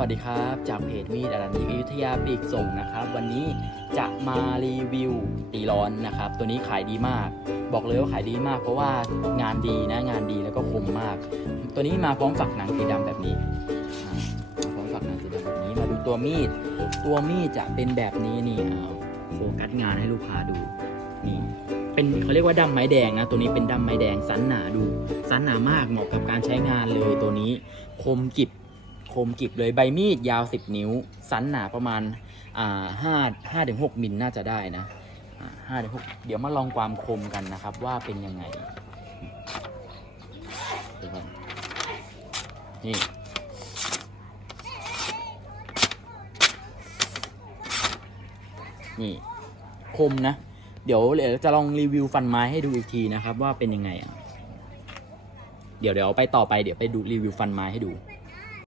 วัสดีครับ จากเพจมีดอรัญญิกอยุธยาปีกส่งนะครับ วันนี้จะมารีวิวตีร้อนนะครับ ตัวนี้ขายดีมาก บอกเลยว่าขายดีมาก เพราะว่างานดีนะงานดีแล้วก็คมมาก ตัวนี้มาพร้อมฝักหนังสีดำแบบนี้มาพร้อมฝักหนังสีดำแบบนี้มาดูตัวมีด ตัวมีดจะเป็นแบบนี้นี่เอาโฟกัสงานให้ลูกค้าดูนี่เป็นเขาเรียกว่าดำไม้แดงนะ ตัวนี้เป็นดำไม้แดงสันหนาดูสันหนามากเหมาะกับการใช้งานเลยตัวนี้คมกิบ คมกริบเลยใบมีดยาว 10 นิ้ว สันหนาประมาณอ่าห้าห้าถึงหกมิลน่าจะได้นะห้าถึงหกเดี๋ยวมาลองความคมกันนะครับ ว่าเป็นยังไงเดี๋ยวนนี่นี่คมนะ เดี๋ยวเดี๋ยวจะลองรีวิวฟันไม้ให้ดูอีกทีนะครับ ว่าเป็นยังไงอะเดี๋ยวเดี๋ยวไปต่อไปเดี๋ยวไปดูรีวิวฟันไม้ให้ดู